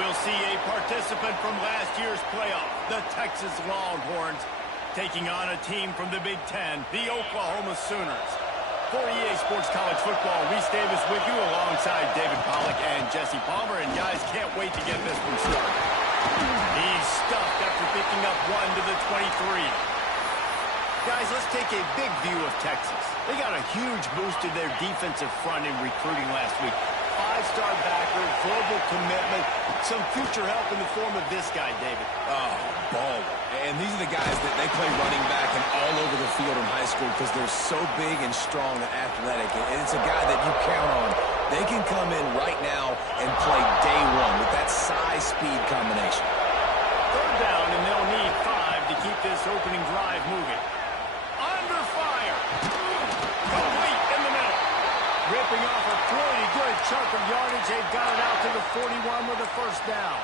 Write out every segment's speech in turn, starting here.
we'll see a participant from last year's playoff, the Texas Longhorns, taking on a team from the Big Ten, the Oklahoma Sooners. For EA Sports College Football, Reese Davis with you alongside David Pollack and Jesse Palmer. And guys, can't wait to get this one started. He's stuffed after picking up one to the 23. Guys, let's take a big view of Texas. They got a huge boost in their defensive front in recruiting last week. Five-star backer, verbal commitment, some future help in the form of this guy, David. Oh, baller. And these are the guys that they play running back and all over the field in high school because they're so big and strong and athletic. And it's a guy that you count on. They can come in right now and play day one with that size-speed combination. Third down, and they'll need 5 to keep this opening drive moving. Under fire. Complete in the middle. Ripping off a pretty good chunk of yardage. They've got it out to the 41 with a first down.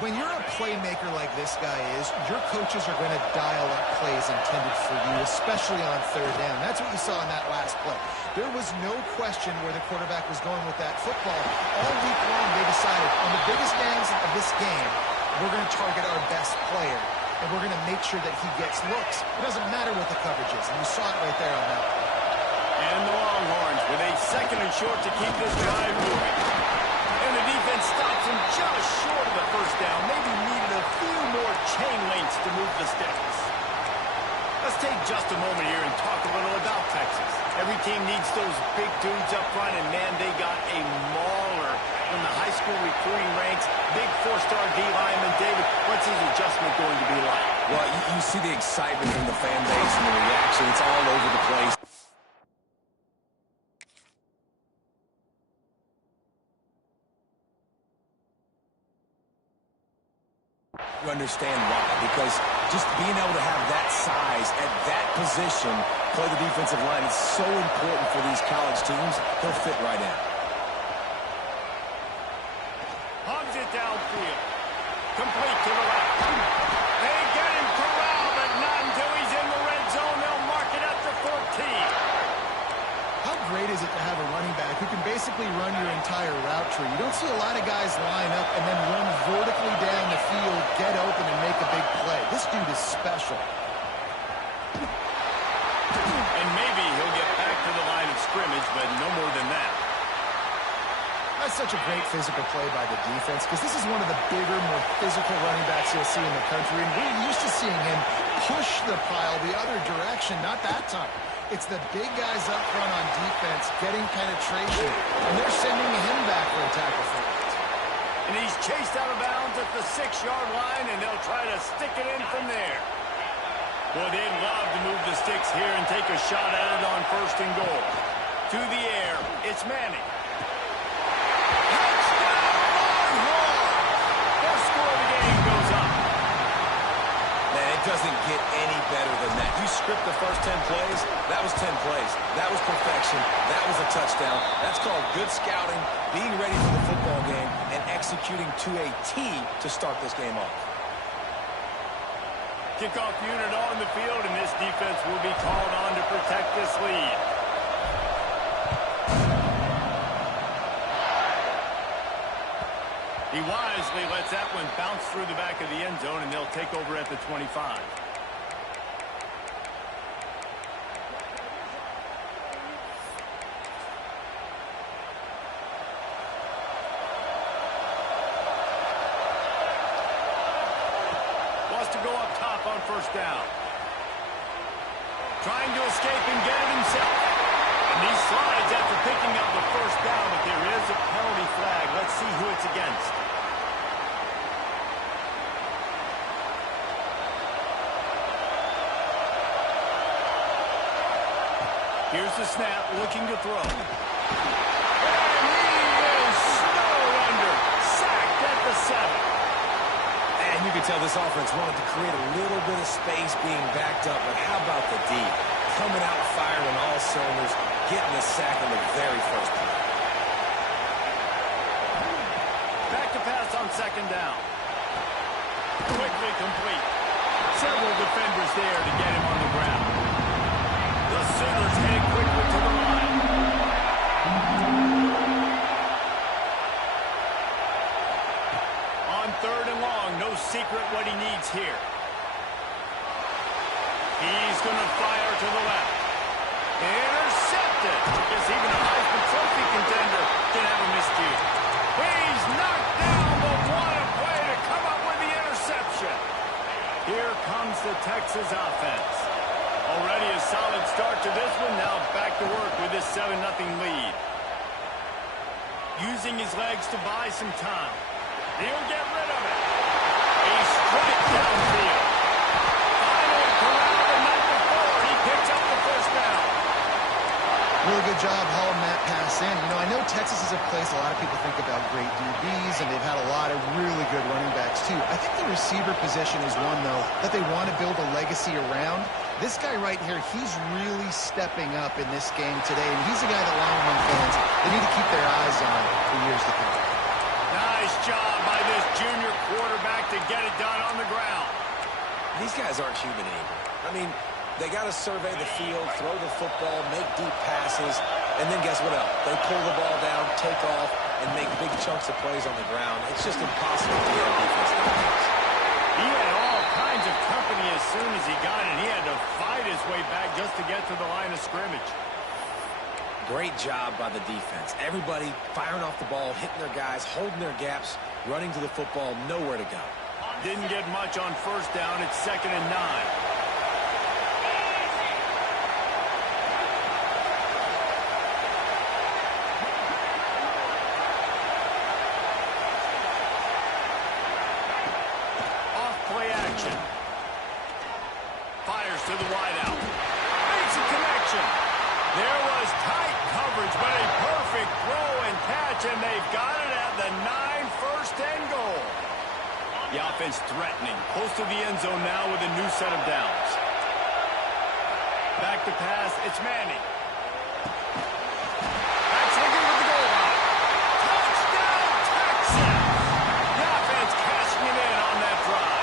When you're a playmaker like this guy is, your coaches are going to dial up plays intended for you, especially on third down. That's what you saw in that last play. There was no question where the quarterback was going with that football. All week long, they decided, on the biggest games of this game, we're going to target our best player, and we're going to make sure that he gets looks. It doesn't matter what the coverage is, and you saw it right there on that. And the Longhorns with a second and short to keep this drive moving. And the defense stops him just short of the first down. Maybe needed a few more chain links to move the sticks. Let's take just a moment here and talk a little about Texas. Every team needs those big dudes up front, and man, they got a mauler from the high school recruiting ranks. Big four-star D-lineman. David, what's his adjustment going to be like? Well, you see the excitement from the fan base and the reaction. It's all over the place. You understand why, because just being able to have that size at that position, play the defensive line, is so important for these college teams. He'll fit right in. Hogs it downfield. Complete to the left. They get him corralled, but not until he's in the red zone. They'll mark it at the 14. How great is it to have a running back who can basically run your entire route tree? You don't see a lot of guys line up and then run vertically down the field, get open, and make a big play. This dude is special. And maybe he'll get back to the line of scrimmage, but no more than that. That's such a great physical play by the defense because this is one of the bigger, more physical running backs you'll see in the country, and we're used to seeing him push the pile the other direction, not that time. It's the big guys up front on defense getting penetration, and they're sending him back for a tackle for it. And he's chased out of bounds at the 6-yard line, and they'll try to stick it in from there. Boy, they'd love to move the sticks here and take a shot at it on first and goal. To the air, it's Manning. Touchdown, Longhorns! First score of the game goes up. Man, it doesn't get any better than that. You script the first 10 plays, that was 10 plays. That was perfection. That was a touchdown. That's called good scouting, being ready for the football game, and executing to a T to start this game off. Kickoff unit on the field, and this defense will be called on to protect this lead. He wisely lets that one bounce through the back of the end zone, and they'll take over at the 25. Wants to go up top on first down. Trying to escape and get it himself. And he slides after picking up the first down, but there is a penalty flag. Let's see who it's against. Here's the snap, looking to throw. And he is snowed under. Sacked at the 7. And you can tell this offense wanted to create a little bit of space being backed up, but how about the D? Coming out firing on all cylinders, getting the sack on the very first play. Back to pass on second down. Quickly complete. Several defenders there to get him on the ground. The Sooners head quickly to the line. leads here. He's going to fire to the left. Intercepted. I guess even a Heisman Trophy contender can have a miscue. He's knocked down, but what a play to come up with the interception. Here comes the Texas offense. Already a solid start to this one. Now back to work with this 7-0 lead. Using his legs to buy some time. He'll get rid of it. A strike downfield. Finally corralled the night before. He picks up the first down. Really good job hauling that pass in. You know, I know Texas is a place a lot of people think about great DBs, and they've had a lot of really good running backs, too. I think the receiver position is one, though, that they want to build a legacy around. This guy right here, he's really stepping up in this game today, and he's a guy that Longhorn fans, they need to keep their eyes on for years to come. Nice job by this junior quarterback to get it done on the ground. These guys aren't human anymore. I mean, they got to survey the field, throw the football, make deep passes, and then guess what else? They pull the ball down, take off, and make big chunks of plays on the ground. It's just impossible to get on defense nowadays. He had all kinds of company as soon as he got it. He had to fight his way back just to get to the line of scrimmage. Great job by the defense. Everybody firing off the ball, hitting their guys, holding their gaps, running to the football, nowhere to go. Didn't get much on first down. It's 2nd and 9. Fires to the wideout. Makes a connection. There was tight coverage, but a perfect throw and catch, and they've got it at the 9, 1st and goal. The offense threatening, close to the end zone now with a new set of downs. Back to pass, it's Manning. That's looking for the goal line. Touchdown, Texas! The offense cashing it in on that drive.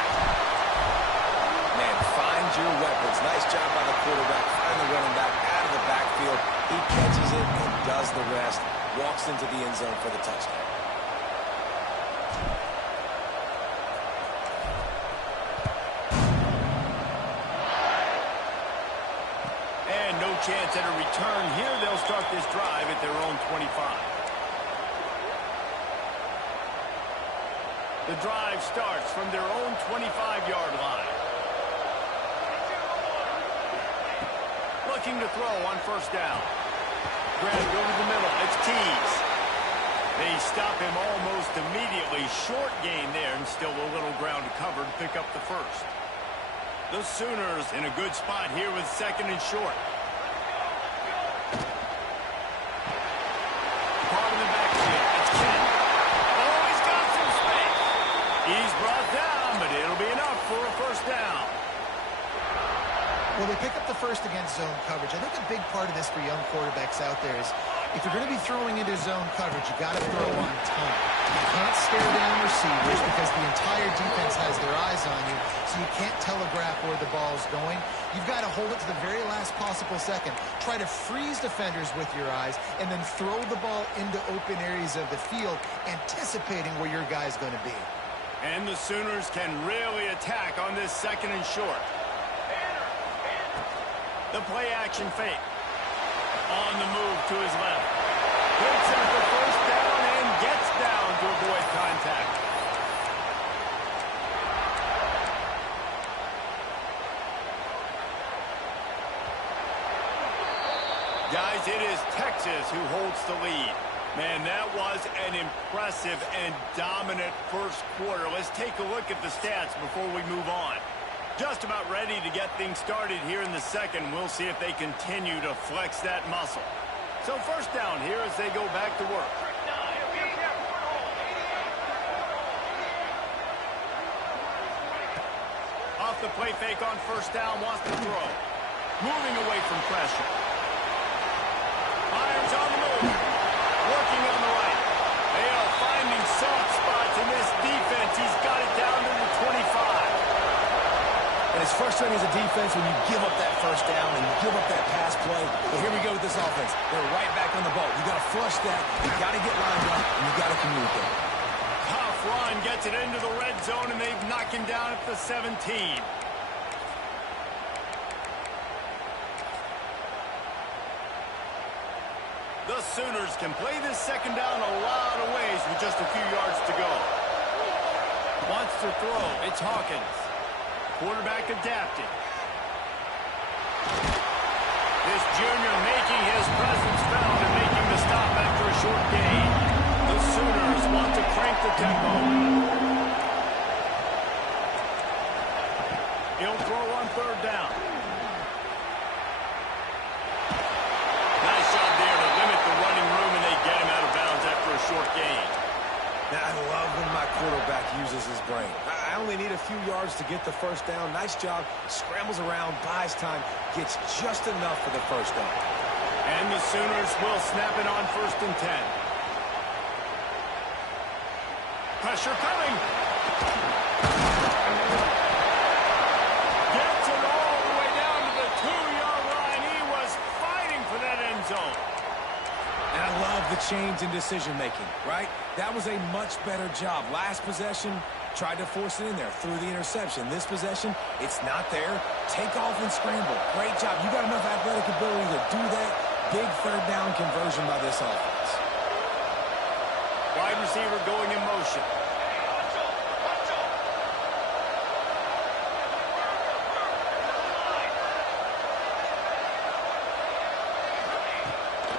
Your weapons. Nice job by the quarterback, finally running back out of the backfield. He catches it and does the rest. Walks into the end zone for the touchdown. And no chance at a return here. They'll start this drive at their own 25. The drive starts from their own 25-yard line. Looking to throw on first down. Grabbed over the middle. It's Tees. They stop him almost immediately. Short gain there, and still a little ground to cover to pick up the first. The Sooners in a good spot here with 2nd and short. Part of the backfield. It's Ken. Oh, he's got some space. He's brought down, but it'll be enough for a first down. Well, they pick up the first against zone coverage. I think a big part of this for young quarterbacks out there is if you're going to be throwing into zone coverage, you got to throw on time. You can't stare down receivers because the entire defense has their eyes on you, so you can't telegraph where the ball's going. You've got to hold it to the very last possible second. Try to freeze defenders with your eyes and then throw the ball into open areas of the field, anticipating where your guy's going to be. And the Sooners can really attack on this 2nd and short. The play-action fake. On the move to his left. Picks up the first down and gets down to avoid contact. Guys, it is Texas who holds the lead. Man, that was an impressive and dominant first quarter. Let's take a look at the stats before we move on. Just about ready to get things started here in the second. We'll see if they continue to flex that muscle. So first down here as they go back to work. Off the play fake on first down, wants to throw. Moving away from pressure. Fires on the move. Working on the right. They are finding soft spots in this defense. He's got it down to the 25. And it's frustrating as a defense when you give up that first down and you give up that pass play. But here we go with this offense. They're right back on the ball. You got to flush that. You got to get lined up, and you got to communicate. Tough run gets gets it into the red zone, and they've knocked him down at the 17. The Sooners can play this second down a lot of ways with just a few yards to go. Wants to throw. It's Hawkins. Quarterback adapting. This junior making his presence felt and making the stop after a short gain. The Sooners want to crank the tempo. He'll throw on third down. Nice job there to limit the running room, and they get him out of bounds after a short gain. Now, I love when my quarterback uses his brain. I only need a few yards to get the first down. Nice job. Scrambles around, buys time, gets just enough for the first down. And the Sooners will snap it on 1st and 10. Pressure coming. Gets it all the way down to the 2-yard line. He was fighting for that end zone. And I love the change in decision-making, right? That was a much better job. Last possession, tried to force it in there through the interception. This possession, it's not there. Take off and scramble. Great job. You got enough athletic ability to do that. Big third down conversion by this offense. Wide receiver going in motion.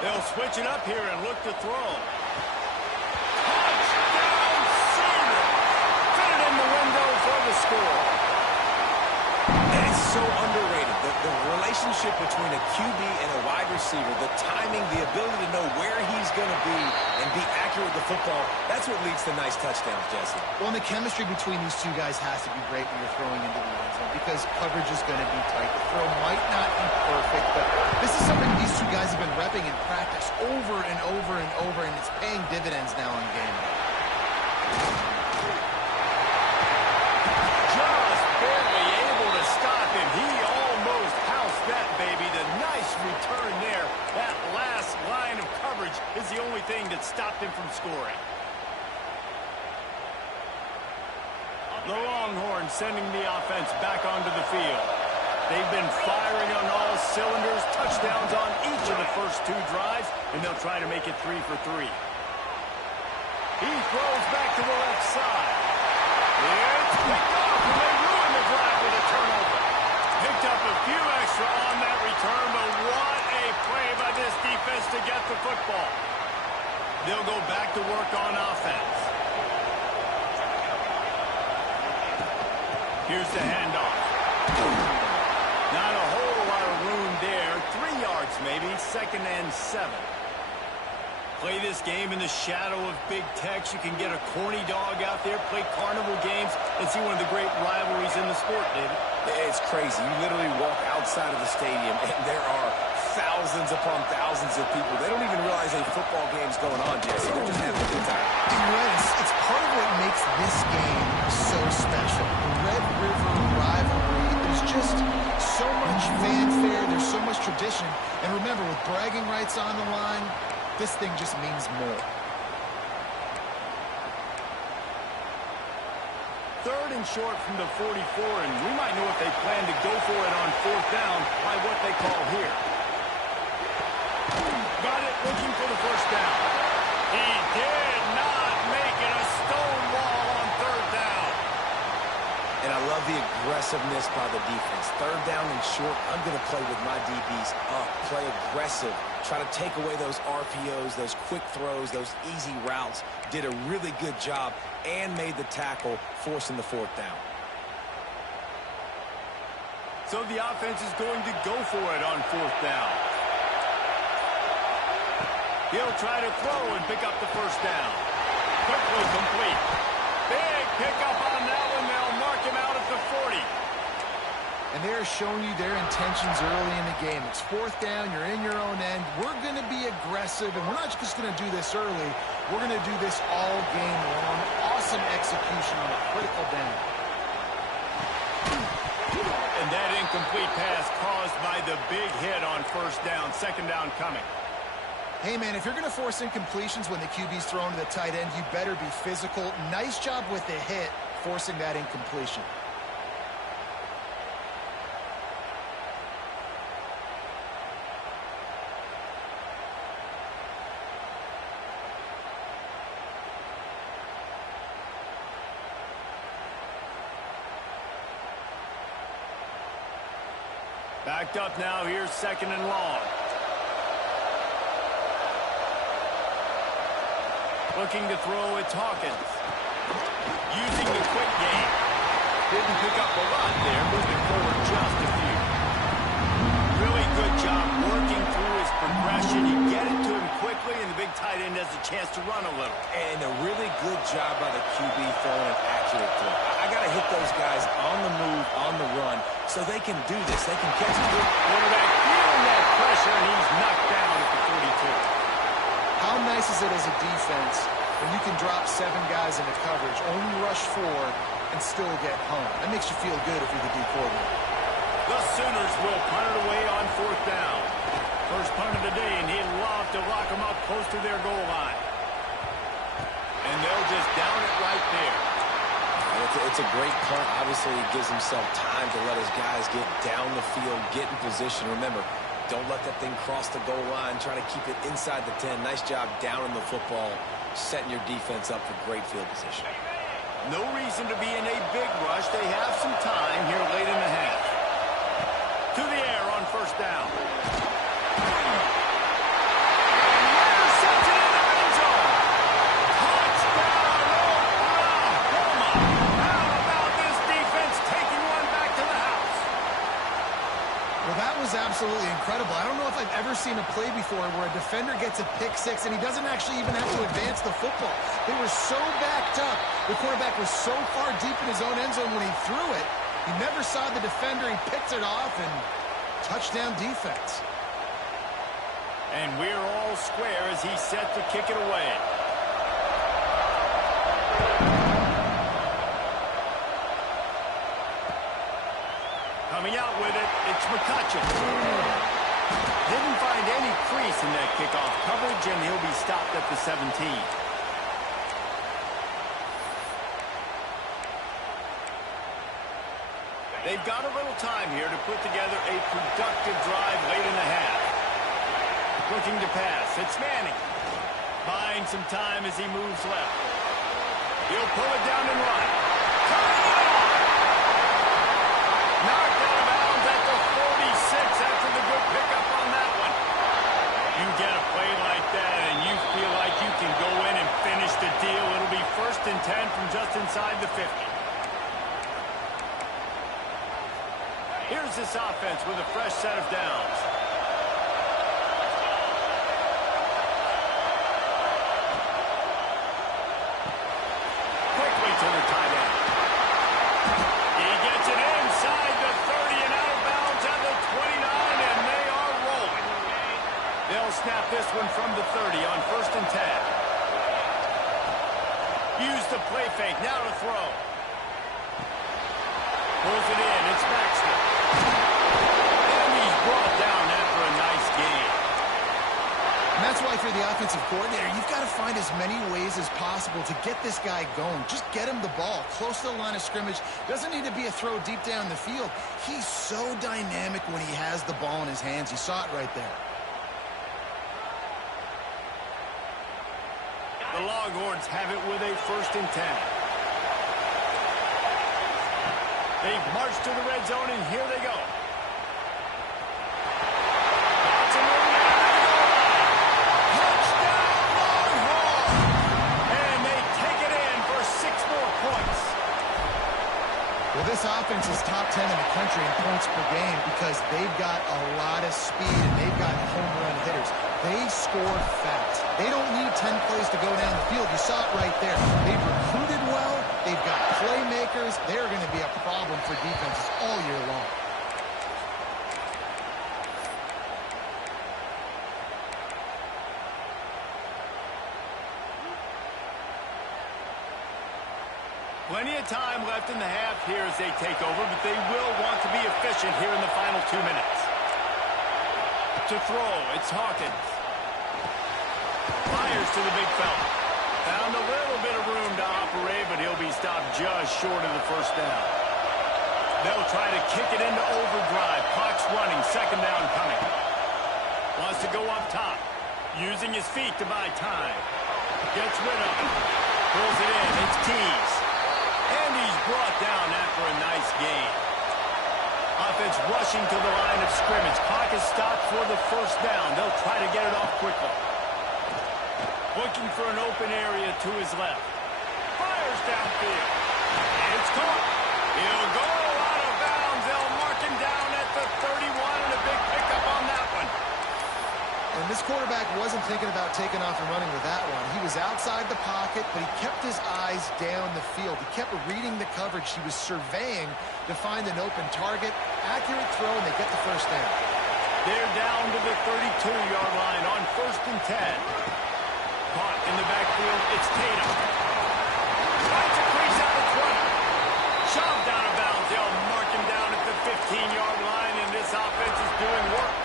They'll switch it up here and look to throw. Touchdown, Sooners! Fit it in the window for the score. And it's so underrated. The relationship between a QB and a wide receiver, the timing, the ability to know where he's going to be and be accurate with the football, that's what leads to nice touchdowns, Jesse. Well, and the chemistry between these two guys has to be great when you're throwing into the end zone because coverage is going to be tight. The throw might not be perfect, but this is something these two guys have been repping in practice over and over and over, and it's paying dividends now in game. Just barely able to stop him. He almost housed that baby. The nice return there. That last line of coverage is the only thing that stopped him from scoring. The Longhorns sending the offense back onto the field. They've been firing on all cylinders, touchdowns on each of the first 2 drives, and they'll try to make it 3 for 3. He throws back to the left side. It's picked off, and they ruin the drive with a turnover. Picked up a few extra on that return, but what a play by this defense to get the football. They'll go back to work on offense. Here's the handoff. Not a whole lot of room there. 3 yards maybe, 2nd and 7. Play this game in the shadow of Big Tex. You can get a corny dog out there, play carnival games, and see one of the great rivalries in the sport, David. It's crazy. You literally walk outside of the stadium, and there are thousands upon thousands of people. They don't even realize a football game's going on, Jesse. They're just having a good time. It's part of what makes this game so special. The Red River Rivalry, there's just so much fanfare, there's so much tradition. And remember, with bragging rights on the line, this thing just means more. 3rd and short from the 44, and we might know if they plan to go for it on 4th down by what they call here. Got it, looking for the first down. He did not make it. A stone wall on 3rd down. And I love the aggressiveness by the defense. 3rd down and short, I'm going to play with my DBs up, play aggressive, try to take away those RPOs, those quick throws, those easy routes. Did a really good job and made the tackle, forcing the 4th down. So the offense is going to go for it on 4th down. He'll try to throw and pick up the first down. Quickly complete. Big pickup on that one. They'll mark him out at the 40. And they're showing you their intentions early in the game. It's 4th down. You're in your own end. We're going to be aggressive, and we're not just going to do this early. We're going to do this all game long. Awesome execution on a critical down. And that incomplete pass caused by the big hit on 1st down. 2nd down coming. Hey, man, if you're going to force incompletions when the QB's thrown to the tight end, you better be physical. Nice job with the hit, forcing that incompletion. Backed up now. Here's 2nd and long. Looking to throw, it's Hawkins. Using the quick game. Didn't pick up a lot there, moving forward just a few. Really good job working through his progression. You get it to him quickly, and the big tight end has a chance to run a little. And a really good job by the QB throwing an accurate throw. I got to hit those guys on the move, on the run, so they can do this. They can catch it. Quarterback feeling that pressure, and he's knocked down at the 42. How nice is it as a defense when you can drop 7 guys into coverage, only rush 4, and still get home? That makes you feel good if you're the D coordinator. The Sooners will punt it away on 4th down. First punt of the day, and he'd love to lock them up close to their goal line. And they'll just down it right there. It's a great punt. Obviously, he gives himself time to let his guys get down the field, get in position. Remember, don't let that thing cross the goal line. Try to keep it inside the 10. Nice job down in the football, setting your defense up for great field position. No reason to be in a big rush. They have some time here late in the half. To the air on 1st down. Absolutely incredible. I don't know if I've ever seen a play before where a defender gets a pick 6 and he doesn't actually even have to advance the football. They were so backed up. The quarterback was so far deep in his own end zone when he threw it. He never saw the defender. He picked it off, and touchdown defense. And we're all square as he's set to kick it away. Coming out with it, it's McCutcheon. Didn't find any crease in that kickoff coverage, and he'll be stopped at the 17. They've got a little time here to put together a productive drive late in the half. Looking to pass, it's Manning. Buying some time as he moves left. He'll pull it down and run. Knocked out of bounds at the 46 after the good pickup on that one. You get a play like that and you feel like you can go in and finish the deal. It'll be 1st and 10 from just inside the 50. Here's this offense with a fresh set of downs. Quickly to the tight end. He gets it inside the 30 and out of bounds at the 29, and they are rolling. They'll snap this one from the 30 on 1st and 10. Use the play fake, now to throw. Pulls it in, it's Baxter. And he's brought down after a nice game. And that's why if you're the offensive coordinator, you've got to find as many ways as possible to get this guy going. Just get him the ball close to the line of scrimmage. Doesn't need to be a throw deep down the field. He's so dynamic when he has the ball in his hands. You saw it right there. The Longhorns have it with a 1st and 10. They've marched to the red zone, and here they go. Touchdown, Longhorns! And they take it in for 6 more points. Well, this offense is top 10 in the country in points per game because they've got a lot of speed and they've got home run hitters. They score fast. They don't need 10 plays to go down the field. You saw it right there. They've recruited well. They've got playmakers. They're going to be a problem for defenses all year long. Plenty of time left in the half here as they take over, but they will want to be efficient here in the final 2 minutes. To throw, it's Hawkins. Fires to the big fella. Found a little bit of room to operate, but he'll be stopped just short of the first down. They'll try to kick it into overdrive. Clock's running. Second down coming. Wants to go up top. Using his feet to buy time. Gets rid of it. Pulls it in. It's Keys. And he's brought down after a nice gain. Offense rushing to the line of scrimmage. Clock is stopped for the first down. They'll try to get it off quickly. Looking for an open area to his left. Fires downfield. It's caught. He'll go out of bounds. They'll mark him down at the 31, and a big pickup on that one. And this quarterback wasn't thinking about taking off and running with that one. He was outside the pocket, but he kept his eyes down the field. He kept reading the coverage. He was surveying to find an open target. Accurate throw, and they get the first down. They're down to the 32-yard line on 1st and 10. Caught in the backfield, it's Tatum. Finds a crease out of 20. Shoved out of bounds. They'll mark him down at the 15-yard line, and this offense is doing work.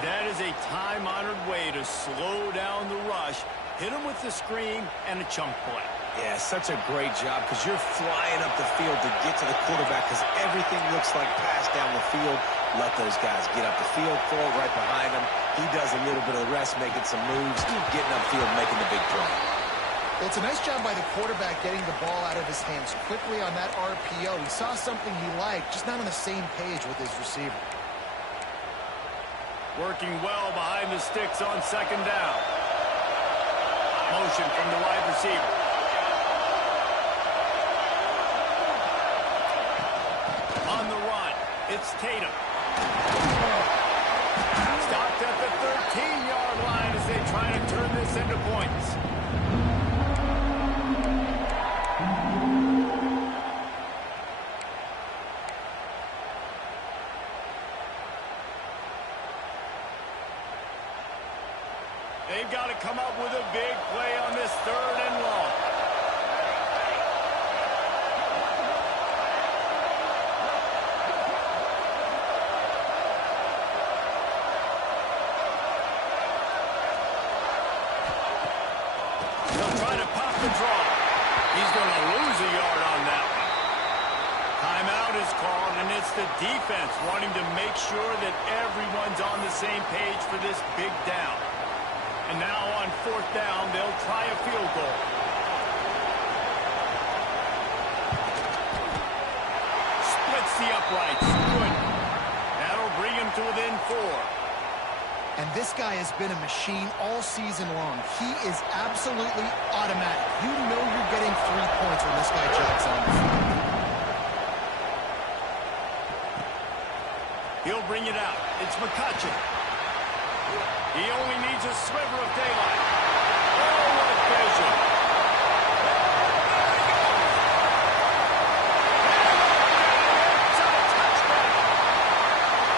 That is a time-honored way to slow down the rush, hit him with the screen, and a chunk play. Yeah, such a great job because you're flying up the field to get to the quarterback because everything looks like pass down the field. Let those guys get up the field, throw it right behind him. He does a little bit of the rest, making some moves, getting upfield, making the big play. Well, it's a nice job by the quarterback getting the ball out of his hands quickly on that RPO. He saw something he liked, just not on the same page with his receiver. Working well behind the sticks on second down. Motion from the wide receiver. On the run, it's Tatum. Stopped at the 13-yard line as they try to turn this into points. They've got to come up with a big play on this 3rd and long. They'll try to pop the draw. He's going to lose a yard on that one. Timeout is called, and it's the defense wanting to make sure that everyone's on the same page for this big down. And now on 4th down, they'll try a field goal. Splits the uprights. Good. That'll bring him to within 4. And this guy has been a machine all season long. He is absolutely automatic. You know you're getting 3 points when this guy jogs on the field. He'll bring it out. It's McCutcheon. He only needs a sliver of daylight. Oh, what vision. It's a touchdown.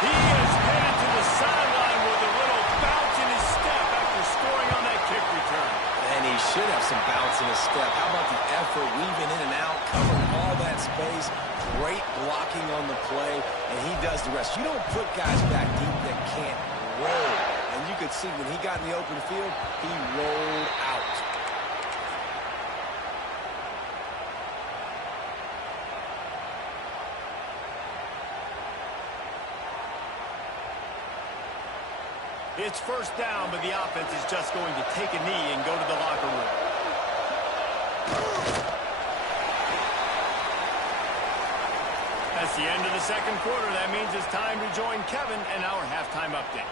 He is headed to the sideline with a little bounce in his step after scoring on that kick return. And he should have some bounce in his step. How about the effort, weaving in and out, covering all that space, great blocking on the play, and he does the rest. You don't put guys back deep that can't roll. And you could see when he got in the open field, he rolled out. It's 1st down, but the offense is just going to take a knee and go to the locker room. That's the end of the 2nd quarter. That means it's time to join Kevin and our halftime update.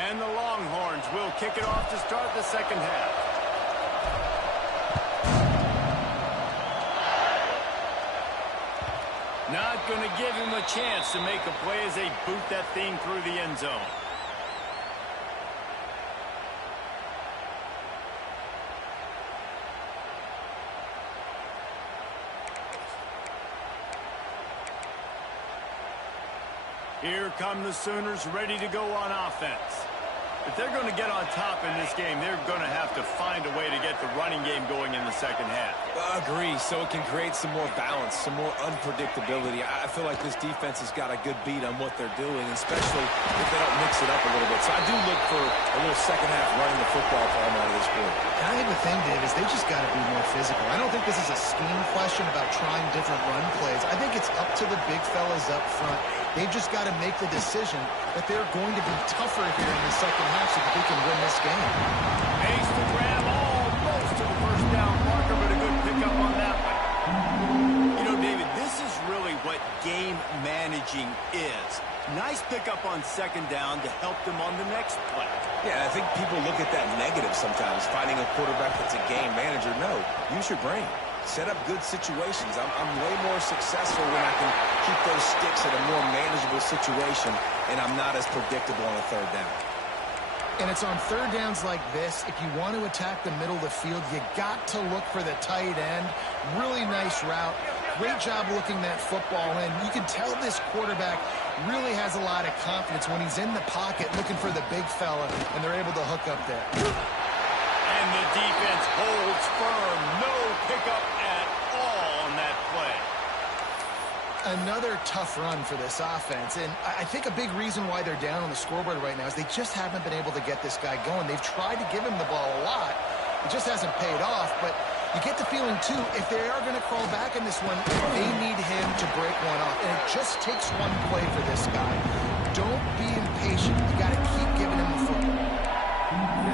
And the Longhorns will kick it off to start the 2nd half. Not going to give him a chance to make a play as they boot that thing through the end zone. Here come the Sooners ready to go on offense. If they're going to get on top in this game, they're going to have to find a way to get the running game going in the second half. I agree, so it can create some more balance, some more unpredictability. I feel like this defense has got a good beat on what they're doing, especially if they don't mix it up a little bit. So I do look for a little second half running the football from out of this group. I think the thing, Dave, is they just got to be more physical. I don't think this is a scheme question about trying different run plays. I think it's up to the big fellas up front. They've just got to make the decision that they're going to be tougher here in the second half so that they can win this game. Makes the grab almost to the first down marker, but a good pickup on that one. You know, David, this is really what game managing is. Nice pickup on second down to help them on the next play. Yeah, I think people look at that negative sometimes, finding a quarterback that's a game manager. No, use your brain. Set up good situations. I'm way more successful when I can keep those sticks at a more manageable situation, and I'm not as predictable on a third down. And it's on third downs like this, if you want to attack the middle of the field, you got to look for the tight end. Really nice route. Great job looking that football in. You can tell this quarterback really has a lot of confidence when he's in the pocket looking for the big fella, and they're able to hook up there. And the defense holds firm. No pickup at all on that play. Another tough run for this offense, and I think a big reason why they're down on the scoreboard right now is they just haven't been able to get this guy going. They've tried to give him the ball a lot. It just hasn't paid off, but you get the feeling, too, if they are going to crawl back in this one, they need him to break one off, and it just takes one play for this guy. Don't be impatient. You got to keep giving him the football.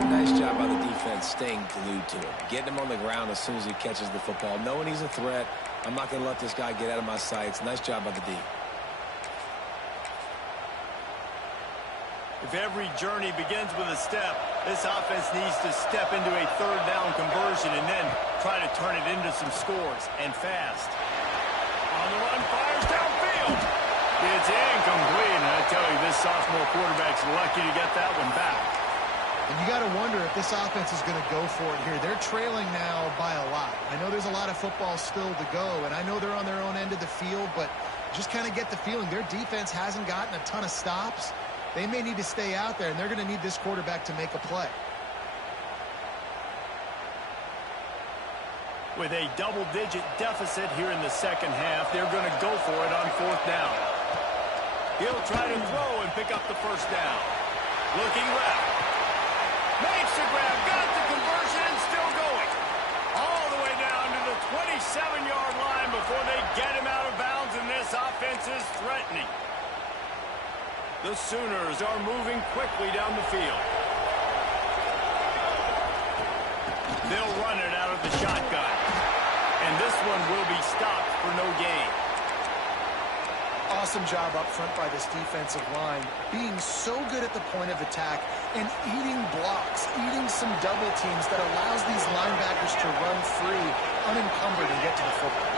Nice job by the defense staying glued to him. Getting him on the ground as soon as he catches the football. Knowing he's a threat, I'm not going to let this guy get out of my sights. Nice job by the D. If every journey begins with a step, this offense needs to step into a third down conversion and then try to turn it into some scores, and fast. On the run, fires downfield. It's incomplete, and I tell you, this sophomore quarterback's lucky to get that one back. And you got to wonder if this offense is going to go for it here. They're trailing now by a lot. I know there's a lot of football still to go, and I know they're on their own end of the field, but just kind of get the feeling their defense hasn't gotten a ton of stops. They may need to stay out there, and they're going to need this quarterback to make a play. With a double-digit deficit here in the second half, they're going to go for it on fourth down. He'll try to throw and pick up the first down. Looking left. Makes the grab, got the conversion, and still going. All the way down to the 27-yard line before they get him out of bounds, and this offense is threatening. The Sooners are moving quickly down the field. They'll run it out of the shotgun. And this one will be stopped for no gain. Awesome job up front by this defensive line, being so good at the point of attack and eating blocks, eating some double teams that allows these linebackers to run free, unencumbered, and get to the football.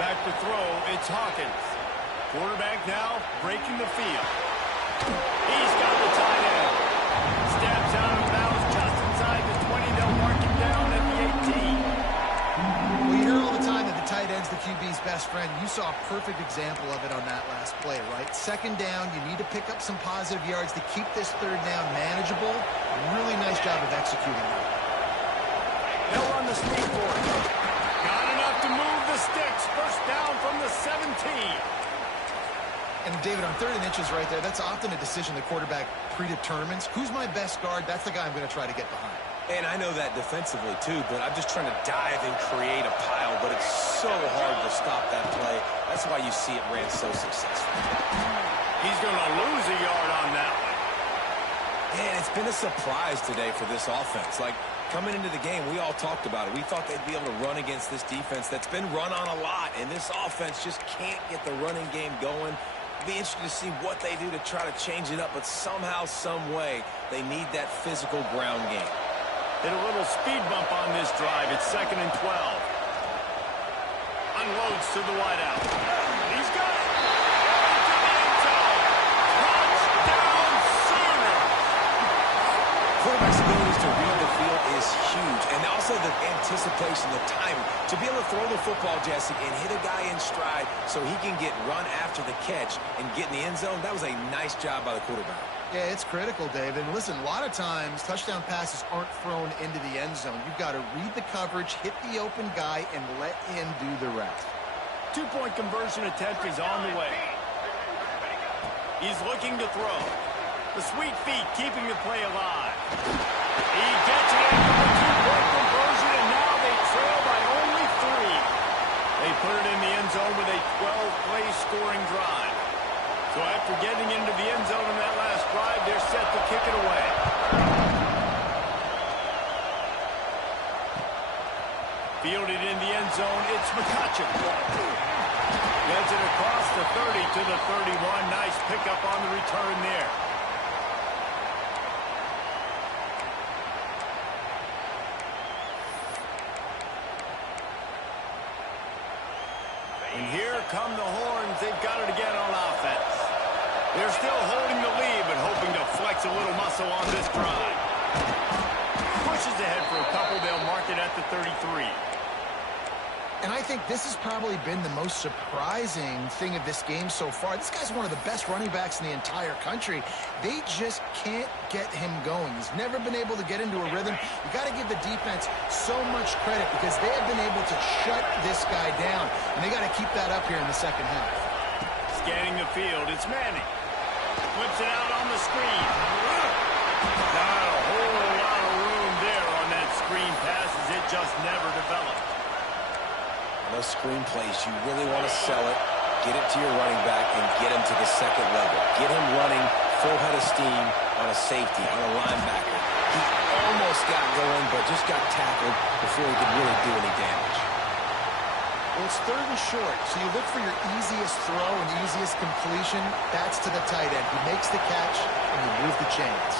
Back to throw, it's Hawkins. Quarterback now breaking the field. He's got the tight end. Steps out of bounds just inside the 20. They'll mark him down at the 18. Well, you hear all the time that the tight end's the QB's best friend. You saw a perfect example of it on that last play, right? Second down, you need to pick up some positive yards to keep this third down manageable. Really nice job of executing that. They'll run the speed for it. Got enough to move the sticks. First down from the 17. And, David, on third and inches right there, that's often a decision the quarterback predetermines. Who's my best guard? That's the guy I'm going to try to get behind. And I know that defensively, too, but I'm just trying to dive and create a pile, but it's so hard to stop that play. That's why you see it ran so successful. He's going to lose a yard on that one. Man, it's been a surprise today for this offense. Like, coming into the game, we all talked about it. We thought they'd be able to run against this defense that's been run on a lot, and this offense just can't get the running game going. Be interested to see what they do to try to change it up, but somehow, some way, they need that physical ground game. Hit a little speed bump on this drive. It's 2nd and 12. Unloads to the wideout. He's got it. Into the end zone. Touchdown, Sooners. Quarterback's abilities to read the field is huge. And also the anticipation, the timing. To be able to throw the football, Jesse, and hit a guy in stride so he can get run after the catch and get in the end zone, that was a nice job by the quarterback. Yeah, it's critical, David. And listen, a lot of times touchdown passes aren't thrown into the end zone. You've got to read the coverage, hit the open guy, and let him do the rest. Two-point conversion attempt is on the way. He's looking to throw. The sweet feet keeping the play alive. He gets it in for the two-point conversion, and now they trail by only 3. They put it in the end zone with a 12-play scoring drive. So after getting into the end zone in that last drive, they're set to kick it away. Fielded in the end zone, it's McCutcheon. Gets it across the 30 to the 31. Nice pickup on the return there. And here come the Horns. They've got it again on offense. They're still holding the lead, but hoping to flex a little muscle on this drive. Pushes ahead for a couple. They'll mark it at the 33. And I think this has probably been the most surprising thing of this game so far. This guy's one of the best running backs in the entire country. They just can't get him going. He's never been able to get into a rhythm. You got to give the defense so much credit because they have been able to shut this guy down. And they got to keep that up here in the second half. Scanning the field, it's Manning. Flips it out on the screen. Not a whole lot of room there on that screen pass as it just never developed. Those screen plays, you really want to sell it, get it to your running back, and get him to the second level. Get him running full head of steam on a safety, on a linebacker. He almost got going, but just got tackled before he could really do any damage. Well, it's 3rd and short, so you look for your easiest throw and easiest completion. That's to the tight end. He makes the catch, and you move the chains.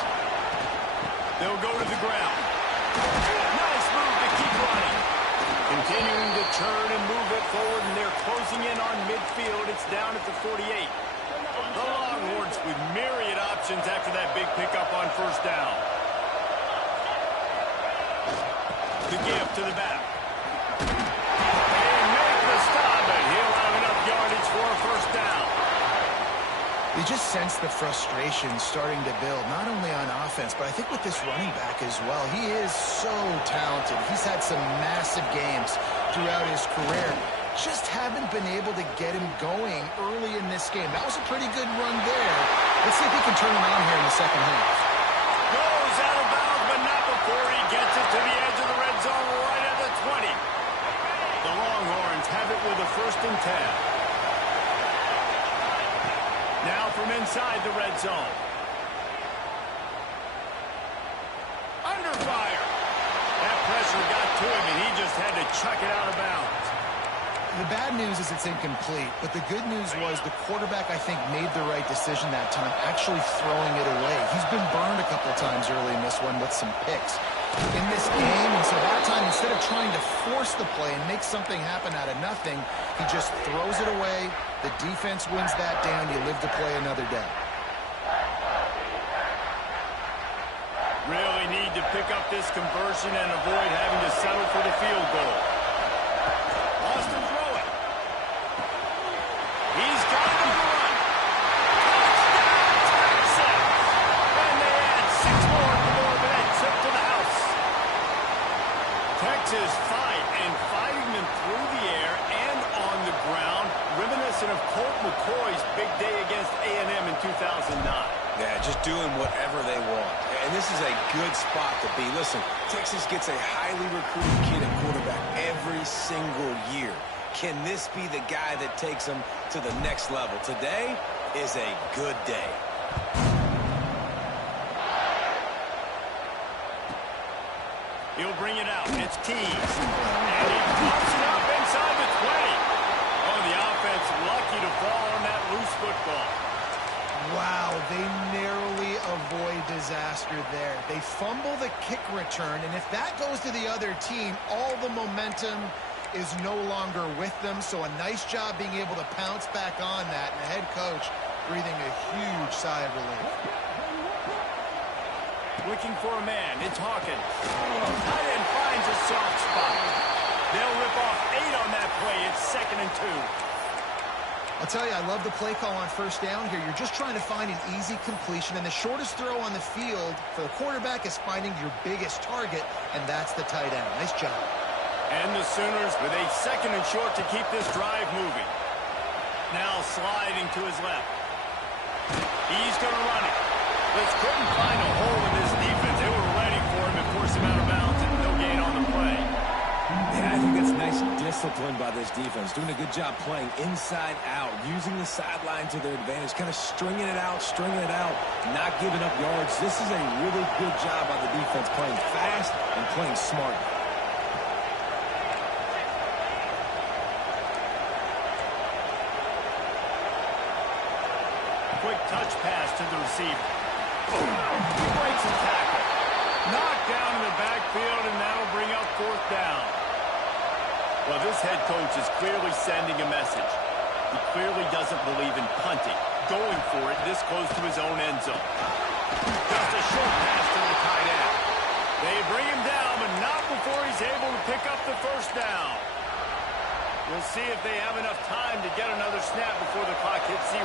They'll go to the ground. Nice move to keep running. Continuing to turn and move it forward, and they're closing in on midfield. It's down at the 48. The Longhorns with myriad options after that big pickup on first down. The give to the back. They make the stop, but he'll have enough yardage for a first down. You just sense the frustration starting to build, not only on offense, but I think with this running back as well. He is so talented. He's had some massive games throughout his career. Just haven't been able to get him going early in this game. That was a pretty good run there. Let's see if he can turn it on here in the second half. Goes out of bounds, but not before he gets it to the edge of the red zone right at the 20. The Longhorns have it with a 1st and 10. Now from inside the red zone. Under fire. That pressure got to him, and he just had to chuck it out of bounds. The bad news is it's incomplete, but the good news was the quarterback, I think, made the right decision that time, actually throwing it away. He's been burned a couple times early in this one with some picks in this game, and so that time, instead of trying to force the play and make something happen out of nothing, he just throws it away. The defense wins that down. You live to play another day. Really need to pick up this conversion and avoid having to settle for the field goal. Austin throwing. He's got it on the run. Touchdown, Texas! And they add 6 more to the overhead trip to the house. Texas fighting them through the air and on the ground, reminiscent of Colt McCoy's big day against A&M in 2009. Yeah, just doing whatever they want. And this is a good spot to be. Listen, Texas gets a highly recruited kid at quarterback every single year. Can this be the guy that takes them to the next level? Today is a good day. He'll bring it out. It's Tees. And he pops it up inside the 20. Oh, the offense lucky to fall on that loose football. Wow, they narrowly avoid disaster there. They fumble the kick return, and if that goes to the other team, all the momentum is no longer with them. So a nice job being able to pounce back on that, and the head coach breathing a huge sigh of relief. Looking for a man. It's Hawkins. Tight end finds a soft spot. They'll rip off 8 on that play. It's 2nd and 2. I'll tell you, I love the play call on first down here. You're just trying to find an easy completion, and the shortest throw on the field for the quarterback is finding your biggest target, and that's the tight end. Nice job. And the Sooners with a 2nd and short to keep this drive moving. Now sliding to his left. He's going to run it. Just couldn't find a hole in this defense. They were ready for him and forced him out of bounds, and no gain on the play. Yeah, I think that's nice discipline by this defense. Doing a good job playing inside out, using the sideline to their advantage, kind of stringing it out, not giving up yards. This is a really good job by the defense, playing fast and playing smart. Quick touch pass to the receiver. He breaks a tackle. Knocked down in the backfield, and that'll bring up 4th down. Well, this head coach is clearly sending a message. He clearly doesn't believe in punting, going for it this close to his own end zone. Just a short pass to the tight end. They bring him down, but not before he's able to pick up the 1st down. We'll see if they have enough time to get another snap before the clock hits 0.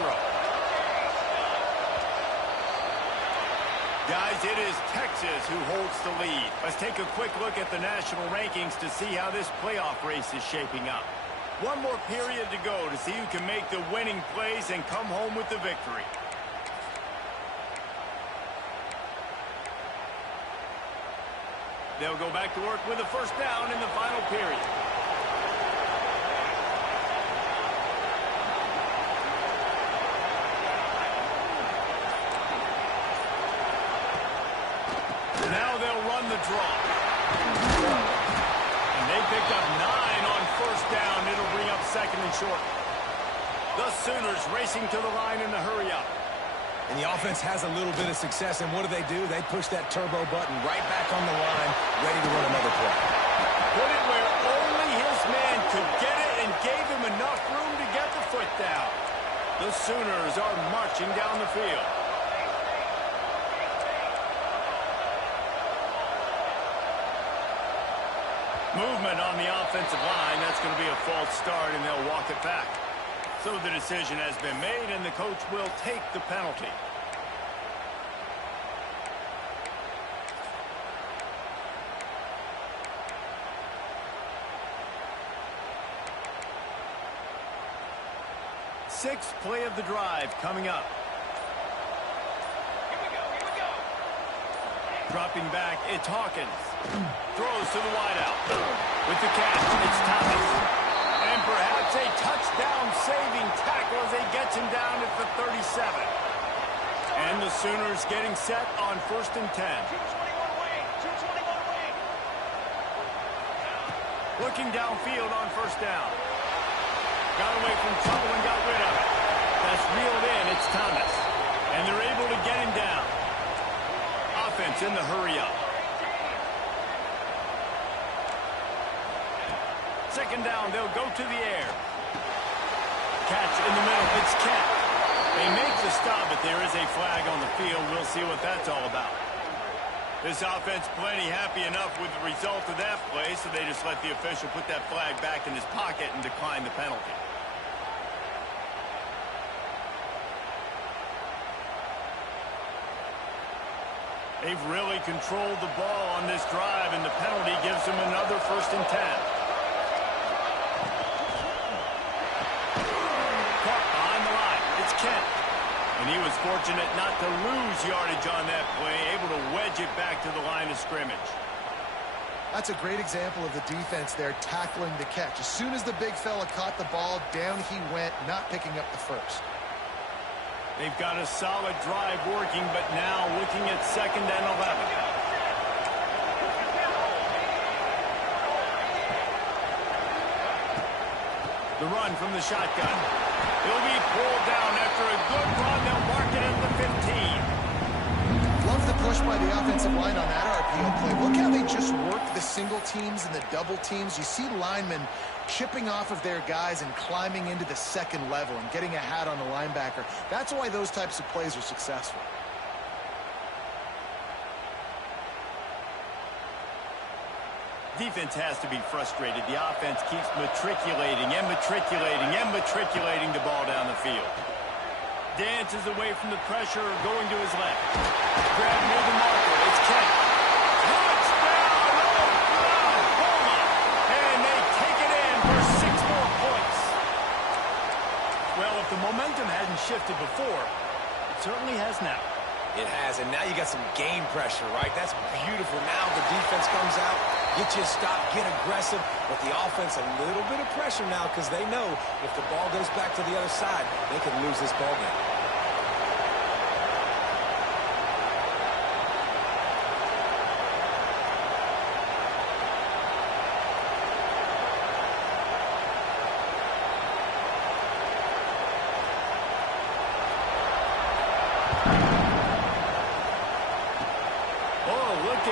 Guys, it is Texas who holds the lead. Let's take a quick look at the national rankings to see how this playoff race is shaping up. One more period to go to see who can make the winning plays and come home with the victory. They'll go back to work with a 1st down in the final period. Now they'll run the draw. And they picked up 9 on 1st down. It'll bring up 2nd and short. The Sooners racing to the line in the hurry-up. And the offense has a little bit of success, and what do? They push that turbo button right back on the line, ready to run another play. Put it where only his man could get it and gave him enough room to get the foot down. The Sooners are marching down the field. Movement on the offensive line. That's going to be a false start, and they'll walk it back. So the decision has been made, and the coach will take the penalty. Sixth play of the drive coming up. Dropping back, it's Hawkins. Throws to the wideout. With the catch, it's Thomas. And perhaps a touchdown-saving tackle as he gets him down at the 37. And the Sooners getting set on 1st and 10. Looking downfield on 1st down. Got away from trouble and got rid of it. That's reeled in, it's Thomas. And they're able to get him down. Offense in the hurry-up. 2nd down, they'll go to the air. Catch in the middle, it's Kent. They make the stop, but there is a flag on the field. We'll see what that's all about. This offense plenty happy enough with the result of that play, so they just let the official put that flag back in his pocket and decline the penalty. They've really controlled the ball on this drive, and the penalty gives them another 1st and 10. Caught behind the line. It's Kent. And he was fortunate not to lose yardage on that play, able to wedge it back to the line of scrimmage. That's a great example of the defense there tackling the catch. As soon as the big fella caught the ball, down he went, not picking up the 1st. They've got a solid drive working, but now looking at 2nd and 11. The run from the shotgun. He'll be pulled down after a good run. They'll mark it at the 15. Love the push by the offensive line on that RPO play. Look how they just work the single teams and the double teams. You see linemen chipping off of their guys and climbing into the 2nd level and getting a hat on the linebacker. That's why those types of plays are successful. defense has to be frustrated. The offense keeps matriculating and matriculating and matriculating the ball down the field. Dances away from the pressure, going to his left. Grab near the marker. It's Kent. Touchdown, Oklahoma! And they take it in for 6 more points. Well, if the momentum hadn't shifted before, it certainly has now. It has, and now you got some game pressure, right? That's beautiful. Now the defense comes out, get you a stop, get aggressive, but the offense a little bit of pressure now because they know if the ball goes back to the other side, they can lose this ball game.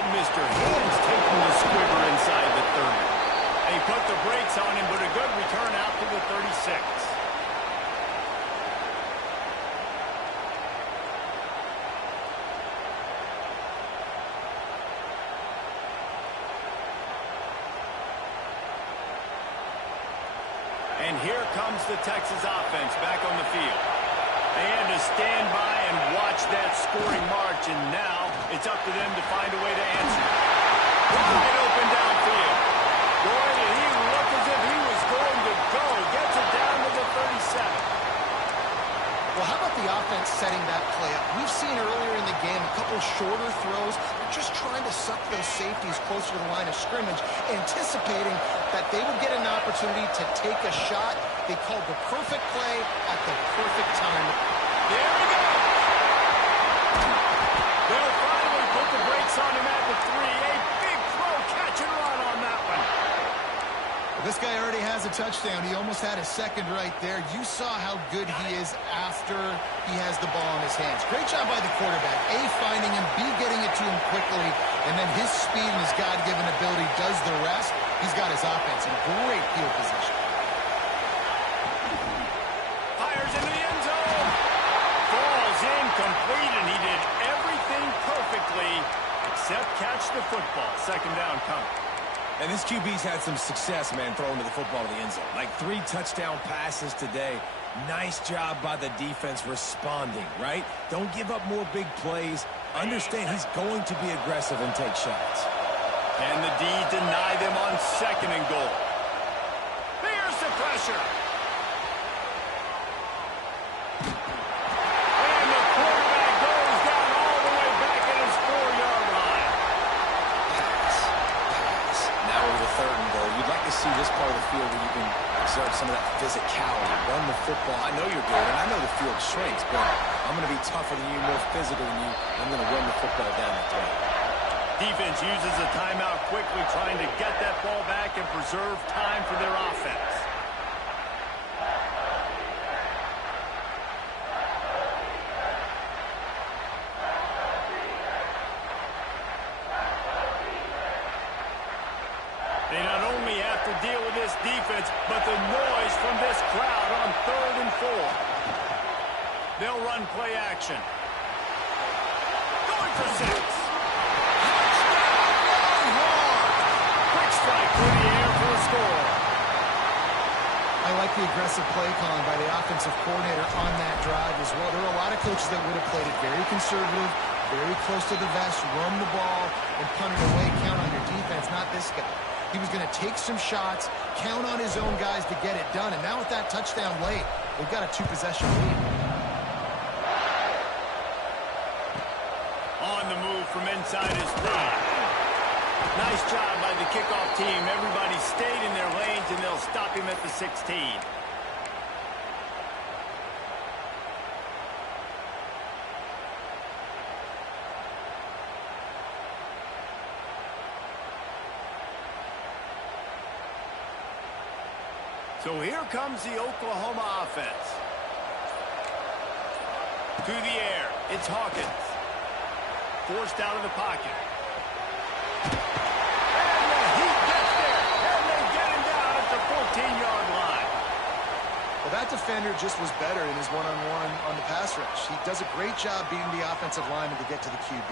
Mr. Hands taking the squibber inside the 30. They put the brakes on him, but a good return out to the 36. And here comes the Texas offense back on the field. They had to stand by and watch that scoring march, and now it's up to them to find a way to answer. Wide open downfield. Boy, did he look as if he was going to go. Gets it down to the 37. Well, how about the offense setting that play up? We've seen earlier in the game a couple shorter throws. They're just trying to suck those safeties closer to the line of scrimmage, anticipating that they would get an opportunity to take a shot. They called the perfect play at the perfect time. There we go. They'll finally put the brakes on him at the 3. A big throw, catch and run on that one. This guy already has a touchdown. He almost had a second right there. You saw how good he is after he has the ball in his hands. Great job by the quarterback. A, finding him, B, getting it to him quickly, and then his speed and his God-given ability does the rest. He's got his offense in great field position. Fires into the end zone. Falls incomplete, and he did everything perfectly except catch the football. Second down coming. And this QB's had some success, man, throwing the football to the end zone. Like 3 touchdown passes today. Nice job by the defense responding, right? Don't give up more big plays. Understand he's going to be aggressive and take shots. Can the D deny them on 2nd and goal? Here's the pressure. And the quarterback goes down all the way back at his 4-yard line. Pass. Now over the 3rd and goal. You'd like to see this part of the field where you can exert some of that physicality, run the football. I know you're good, and I know the field shrinks, but I'm going to be tougher than you, more physical than you. I'm going to run the football down the throat. Defense uses a timeout quickly, trying to get that ball back and preserve time for their offense. They not only have to deal with this defense, but the noise from this crowd on 3rd and 4. They'll run play action. Going for 6. Strike through the air for a score. I like the aggressive play calling by the offensive coordinator on that drive as well. There are a lot of coaches that would have played it very conservative, very close to the vest, run the ball, and punt it away, count on your defense, not this guy. He was going to take some shots, count on his own guys to get it done, and now with that touchdown late, they've got a 2-possession lead. On the move from inside his 3. Nice job by the kickoff team. Everybody stayed in their lanes, and they'll stop him at the 16. So here comes the Oklahoma offense. To the air, it's Hawkins. Forced out of the pocket. Well, that defender just was better in his one-on-one on the pass rush. He does a great job beating the offensive lineman to get to the QB.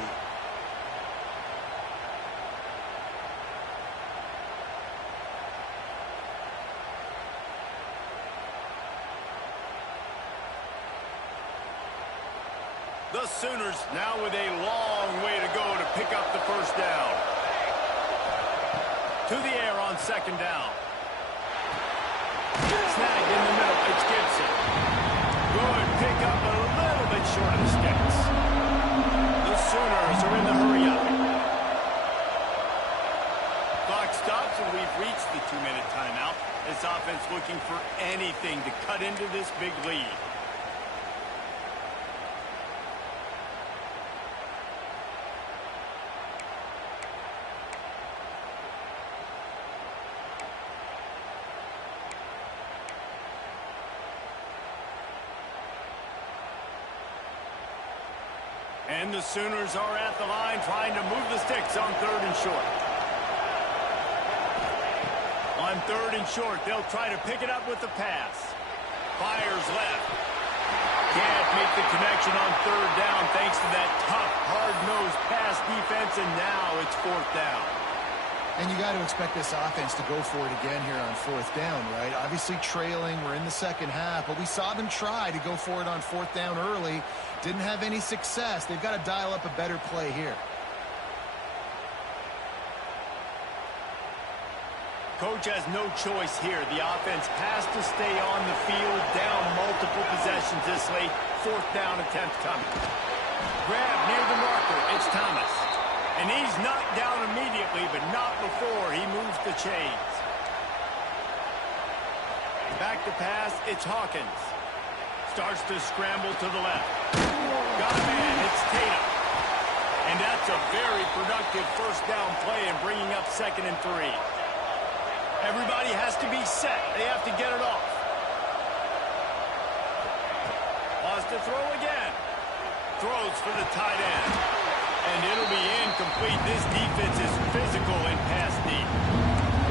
The Sooners now with a long way to go to pick up the first down. To the air on second down. Snagged in the middle. It's Gibson. Good pick up a little bit short of the sticks. The Sooners are in the hurry-up. Clock stops and we've reached the 2-minute timeout. This offense looking for anything to cut into this big lead. And the Sooners are at the line trying to move the sticks on 3rd and short. On 3rd and short, they'll try to pick it up with the pass. Fires left. Can't make the connection on 3rd down thanks to that tough, hard-nosed pass defense, and now it's 4th down. And you got to expect this offense to go for it again here on 4th down, right? Obviously trailing, we're in the second half, but we saw them try to go for it on 4th down early. Didn't have any success. They've got to dial up a better play here. Coach has no choice here. The offense has to stay on the field, down multiple possessions this late. 4th down attempt coming. Grab near the marker. It's Thomas. And he's knocked down immediately, but not before he moves the chains. Back to pass, it's Hawkins. Starts to scramble to the left. Got a man, it's Tatum. And that's a very productive 1st down play and bringing up 2nd and 3. Everybody has to be set. They have to get it off. Wants to throw again. Throws for the tight end. And it'll be incomplete. This defense is physical and pass deep.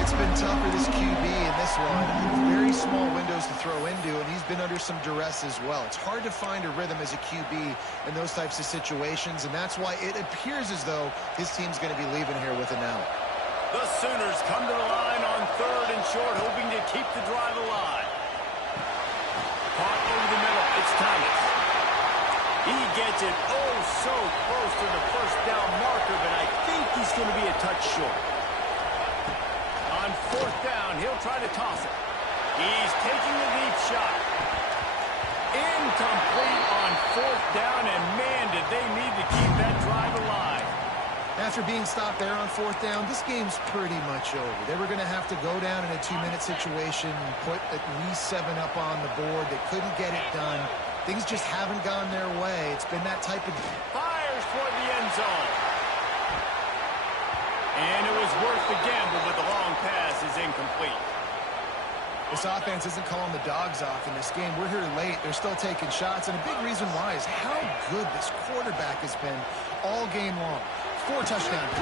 It's been tough for this QB in this one. Very small windows to throw into, and he's been under some duress as well. It's hard to find a rhythm as a QB in those types of situations, and that's why it appears as though his team's going to be leaving here with an out. The Sooners come to the line on 3rd and short, hoping to keep the drive alive. Caught over the middle. It's Thomas. He gets it so close to the 1st down marker, but I think he's going to be a touch short. On 4th down, he'll try to toss it. He's taking the deep shot. Incomplete on 4th down, and man, did they need to keep that drive alive. After being stopped there on 4th down, this game's pretty much over. They were going to have to go down in a 2-minute situation, put at least 7 up on the board. They couldn't get it done. Things just haven't gone their way. It's been that type of... Fires toward the end zone. And it was worth the gamble, but the long pass is incomplete. This offense isn't calling the dogs off in this game. We're here late. They're still taking shots, and a big reason why is how good this quarterback has been all game long. 4 touchdowns.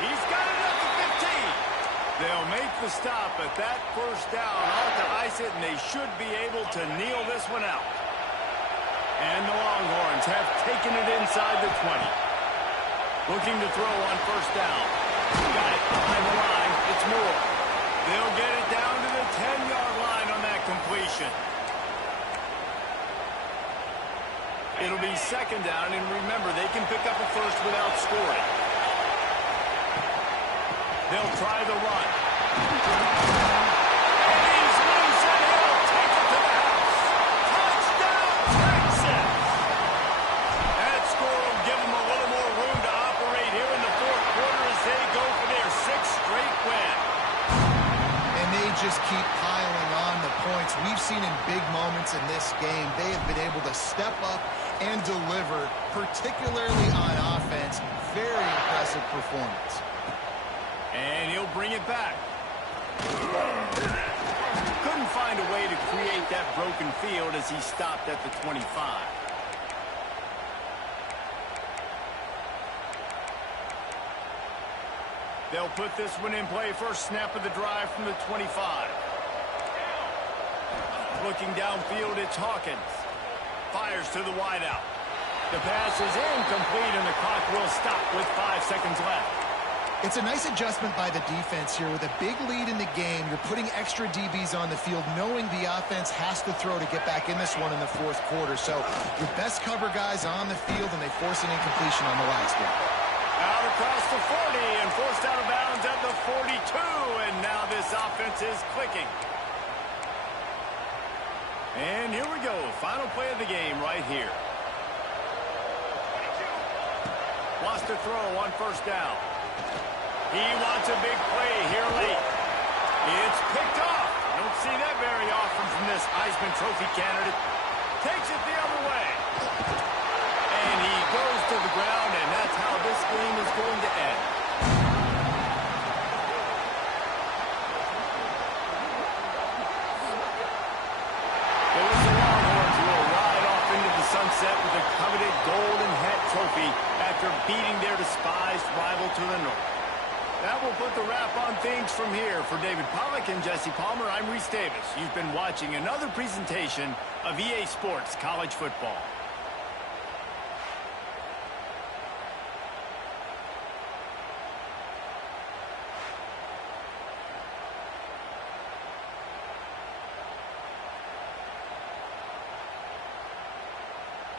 He's got it at the 15. They'll make the stop, but that 1st down ought to ice it, and they should be able to kneel this one out. And the Longhorns have taken it inside the 20. Looking to throw on 1st down. Got it behind the line. It's Moore. They'll get it down to the 10-yard line on that completion. It'll be 2nd down, and remember, they can pick up a first without scoring. They'll try the run. And he's loose, and he'll take it to the house. Touchdown, Texas! That score will give them a little more room to operate here in the 4th quarter as they go for their 6th straight win. And they just keep piling on the points. We've seen in big moments in this game, they have been able to step up and deliver, particularly on offense. Very impressive performance. And he'll bring it back. Couldn't find a way to create that broken field as he stopped at the 25. They'll put this one in play. First snap of the drive from the 25. Looking downfield, it's Hawkins. Fires to the wideout. The pass is incomplete, and the clock will stop with 5 seconds left. It's a nice adjustment by the defense here. With a big lead in the game, you're putting extra DBs on the field, knowing the offense has to throw to get back in this one in the fourth quarter. So your best cover guys on the field, and they force an incompletion on the last one. Out across the 40 and forced out of bounds at the 42. And now this offense is clicking. And here we go. Final play of the game right here. Wants to throw on first down. He wants a big play here late. It's picked off. Don't see that very often from this Heisman Trophy candidate. Takes it the other way. And he goes to the ground, and that's how this game is going to end. It was the Longhorns who will ride off into the sunset with a coveted Golden Hat Trophy after beating their despised rival to the north. That will put the wrap on things from here. For David Pollack and Jesse Palmer, I'm Reese Davis. You've been watching another presentation of EA Sports College Football.